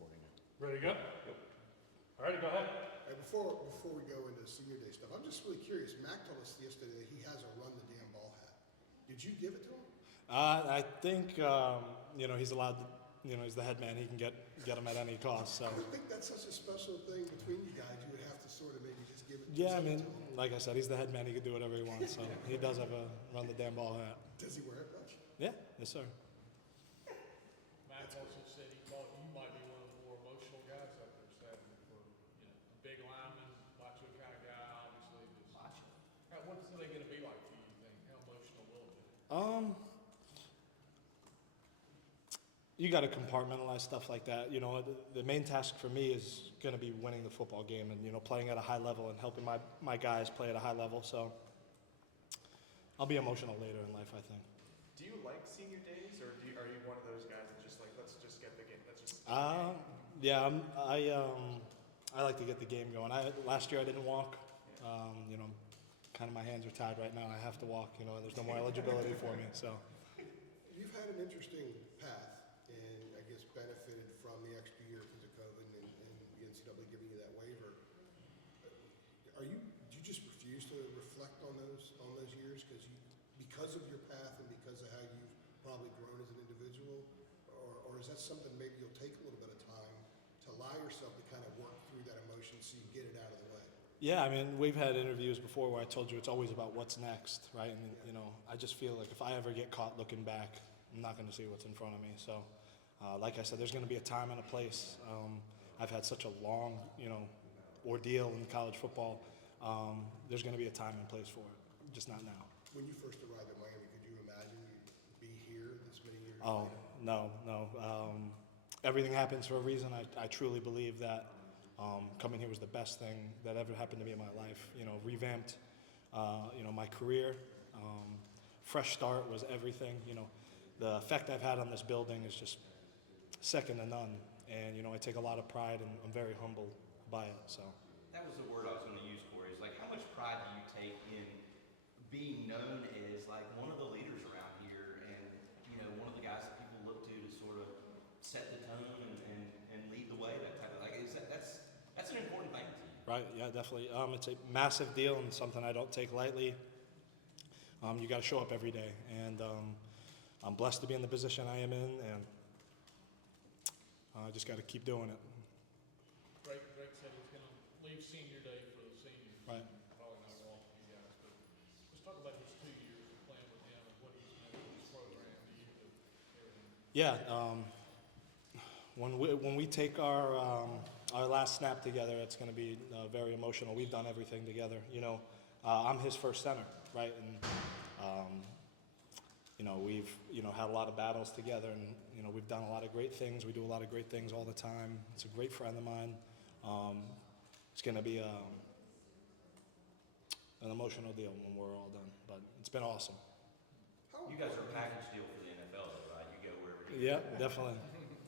recording it. Ready to go? Yep. All right, go ahead. Hey, before we go into senior day stuff, I'm just really curious. Mac told us yesterday that he has a run the damn ball hat. Did you give it to him? I think he's allowed to, he's the head man. He can get him at any cost. So I would think that's such a special thing between you guys. You would have to sort of maybe just give it. yeah, I to mean, him. like I said, he's the head man. He can do whatever he wants. So he does have a run the damn ball hat. Does he wear it much? Yeah, yes sir. Matt also said he thought you might be one of the more emotional guys out there Saturday for, a big lineman, macho kind of guy, obviously. What's they going to be like for you, you think? How emotional will it be? You got to compartmentalize stuff like that. The main task for me is going to be winning the football game and playing at a high level and helping my guys play at a high level. So I'll be emotional later in life, I think. Do you like senior days, or are you one of those guys that just like, let's just get the game? Let's just. Yeah, I like to get the game going. Last year I didn't walk. Kind of my hands are tied right now. I have to walk. And there's no more eligibility for me. So You've had an interesting path, and I guess benefited from the extra year because of COVID and the NCAA giving you that waiver. Do you just refuse to reflect on those years because of your path and because of how you've probably grown as an individual, or is that something maybe you'll take a little bit of time to allow yourself to kind of work through that emotion so you get it out of the way? yeah, I mean, we've had interviews before where I told you it's always about what's next, right? And I just feel like if I ever get caught looking back, I'm not going to see what's in front of me. So, like I said, there's going to be a time and a place. I've had such a long, ordeal in college football. There's going to be a time and place for it, just not now. When you first arrived in Miami, could you imagine you'd be here this many years Oh, later? no. Everything happens for a reason. I truly believe that coming here was the best thing that ever happened to me in my life. Revamped, my career. Fresh start was everything. The effect I've had on this building is just second to none. And, I take a lot of pride and I'm very humbled by it, so. That was the word I was going to use, Corey. Is like, how much pride do you take in being known as like one of the leaders around here, and one of the guys that people look to sort of set the tone and lead the way, that type of like. That's an important thing to you. Right, yeah, definitely. It's a massive deal and something I don't take lightly. You got to show up every day, and I'm blessed to be in the position I am in, and I just got to keep doing it. Drake said he's going to leave senior day for the seniors. Right. Probably not wrong for you guys, but let's talk about his 2 years of playing with him and what he's meant to his program, to you, to everything. Yeah, when we take our last snap together, it's going to be very emotional. We've done everything together. I'm his first center, right? And we've had a lot of battles together, and we've done a lot of great things. We do a lot of great things all the time. It's a great friend of mine. It's going to be an emotional deal when we're all done, but it's been awesome. You guys are a package deal for the NFL, though, right? You go wherever you Yeah, definitely.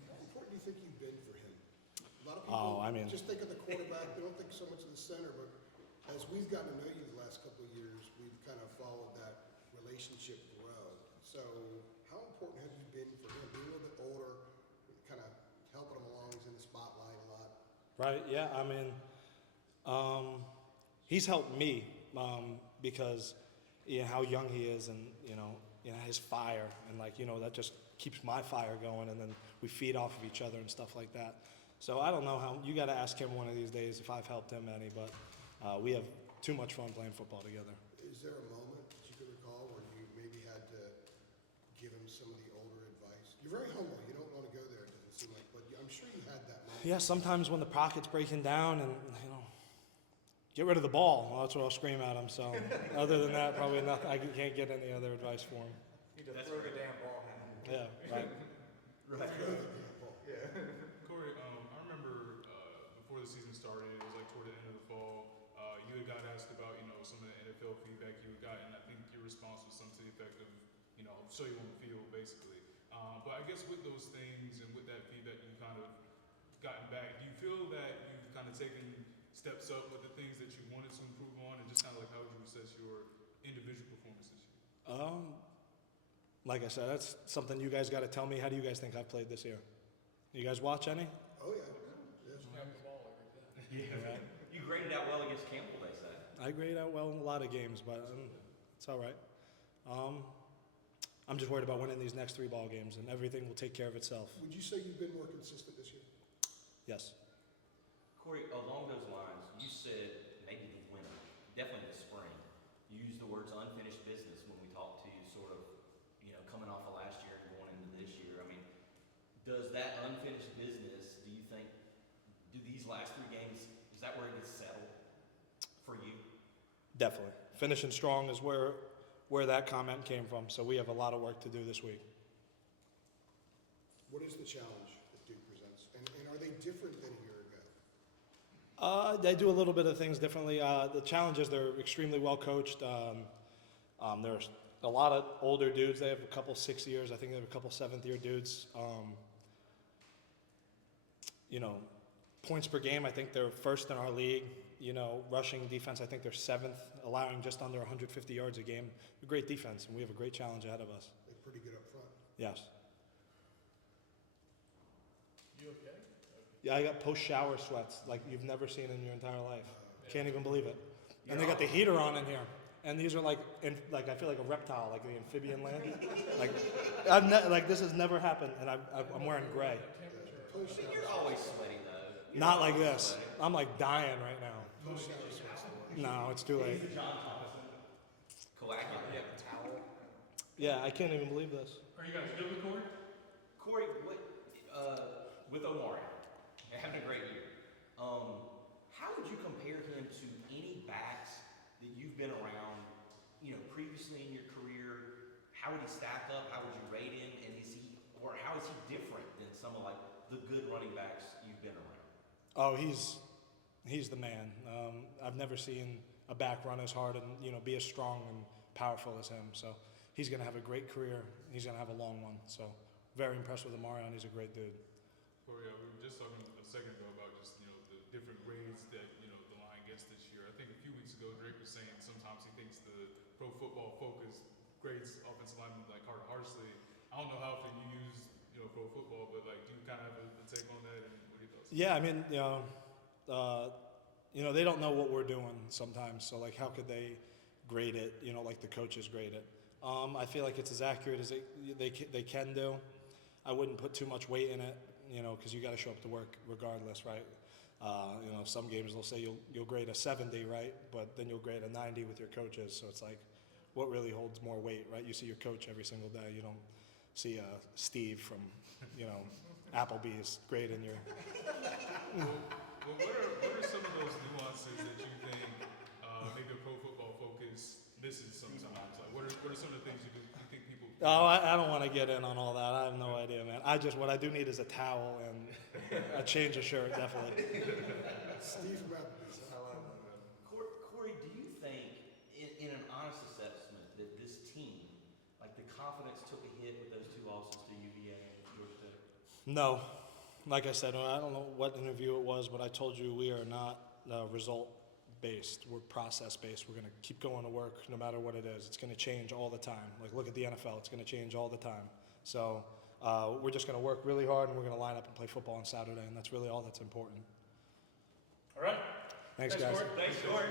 How important do you think you've been for him? A lot of people just think of the quarterback. They don't think so much of the center, but as we've gotten to know you the last couple of years, we've kind of followed that relationship grow. So how important have you been for him? Being a little bit older, kind of helping him along, he's in the spotlight a lot. Right, yeah, I mean, he's helped me because how young he is, and his fire, and that just keeps my fire going, and then we feed off of each other and stuff like that. So I don't know how, you got to ask him one of these days if I've helped him any, but we have too much fun playing football together. Is there a moment that you could recall where you maybe had to give him some of the older advice? You're very humble. You don't want to go there, it doesn't seem like, but I'm sure you had that moment. Yeah, sometimes when the pocket's breaking down and, get rid of the ball. Well, that's what I'll scream at him. So other than that, probably nothing. I can't get any other advice for him. You need to throw the damn ball at him. Yeah, right. Corey, I remember before the season started, it was like toward the end of the fall, you had got asked about, some of the NFL feedback you had gotten. I think your response was something to the effect of, show you on the field, basically. But I guess with those things and with that feedback you kind of gotten back, do you feel that you've kind of taken steps up with the things that you wanted to improve on, and just kind of like how would you assess your individual performance this year? Like I said, that's something you guys got to tell me. How do you guys think I've played this year? You guys watch any? Oh, yeah. Yes. Snap the ball every time. Yeah, right. You graded out well against Campbell, they say. I grade out well in a lot of games, but it's all right. I'm just worried about winning these next 3 ball games, and everything will take care of itself. Would you say you've been more consistent this year? Yes. Corey, along those lines, you said maybe the winter, definitely the spring. You used the words unfinished business when we talked to you, sort of, coming off of last year and going into this year. I mean, does that unfinished business, do you think, do these last 3 games, is that where it gets settled for you? Definitely. Finishing strong is where that comment came from, so we have a lot of work to do this week. What is the challenge that Duke presents? And are they different than a year ago? They do a little bit of things differently. The challenge is they're extremely well coached. There's a lot of older dudes. They have a couple 6 years. I think they have a couple 7th-year dudes. Points per game, I think they're first in our league. Rushing defense, I think they're 7th, allowing just under 150 yards a game. A great defense, and we have a great challenge ahead of us. They're pretty good up front. Yes. You okay? Yeah, I got post-shower sweats like you've never seen in your entire life. Can't even believe it. And they got the heater on in here. And these are like I feel like a reptile, like the amphibian land. This has never happened, and I'm wearing gray. You're always sweaty, though. Not like this. I'm like dying right now. Post-shower sweats. No, it's too late. Coagulant. You have a towel. Yeah, I can't even believe this. Are you guys good with Corey? Corey, with Omari, having a great year, how would you compare him to any backs that you've been around, previously in your career? How would he stack up? How would you rate him? And how is he different than some of the good running backs you've been around? Oh, he's the man. I've never seen a back run as hard and be as strong and powerful as him. So he's going to have a great career. He's going to have a long one. So very impressed with Omarion. He's a great dude. Corey, we were just talking a second ago about just the different grades that the line gets this year. I think a few weeks ago Drake was saying sometimes he thinks the Pro Football Focus grades offensive linemen harshly. I don't know how often you use Pro Football, but do you kind of have a take on that? And what do you thought? Yeah, I mean, they don't know what we're doing sometimes. So how could they grade it? Like the coaches grade it. I feel like it's as accurate as they can do. I wouldn't put too much weight in it, because you got to show up to work regardless, right? Some games they'll say you'll grade a 70, right? But then you'll grade a 90 with your coaches. So it's what really holds more weight, right? You see your coach every single day. You don't see Steve from, Applebee's grading your. Well, what are some of those nuances that you think maybe a Pro Football Focus misses sometimes? What are some of the things you think people? Oh, I don't want to get in on all that. I have no idea, man. What I do need is a towel and a change of shirt, definitely. Steve from Applebee's. Corey, do you think, in an honest assessment, that this team, the confidence took a hit with those 2 losses to UVA and Georgia Tech? No. Like I said, I don't know what interview it was, but I told you we are not result-based. We're process-based. We're going to keep going to work no matter what it is. It's going to change all the time. Look at the NFL. It's going to change all the time. So we're just going to work really hard, and we're going to line up and play football on Saturday, and that's really all that's important. All right. Thanks guys. Corey. Thanks, Corey.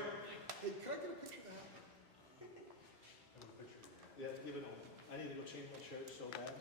Hey, can I get a picture of that? Yeah, give it on. I need to go change my shirt so bad.